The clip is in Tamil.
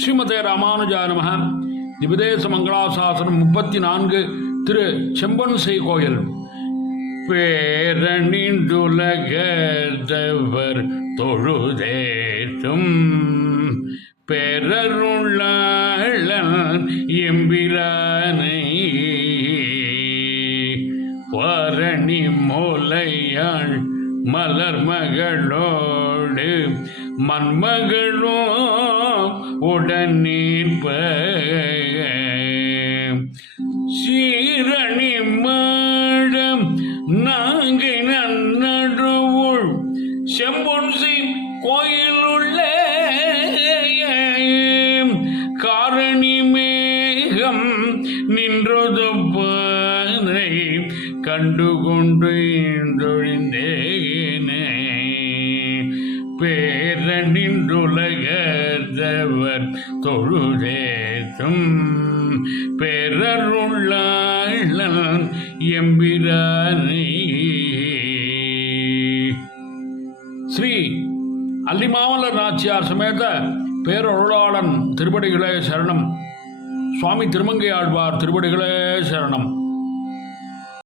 ஸ்ரீமதே ராமானுஜாய நமः. திபதேச மங்களாசாசனம் 34 திரு செம்பன்செய் கோயில். பேரணிந்துலகவர் தொழுதேற்றும் பெறருளாளன் எம்பிரானை பரணி மூலையாள் மலர் மகளோடு மண்மகளோ உடனீற்ப சீரணி மாடம் நாங்கை நன்னடுவுள் செம்பொன்செய் கோயிலுள்ள காரணி மேகம் நின்றொதுப்பானை கண்டுகொண்டு தொழிந்தேனே. பேரணிந்துலகவர் தொழுதேற்றும் பெறருளாளன் எம்பிரானை. ஸ்ரீ அல்லிமாமலர் நாச்சியார் சமேத பேரருளாளன் திருப்படிகளே சரணம். சுவாமி திருமங்கை ஆழ்வார் திருப்படிகளே சரணம்.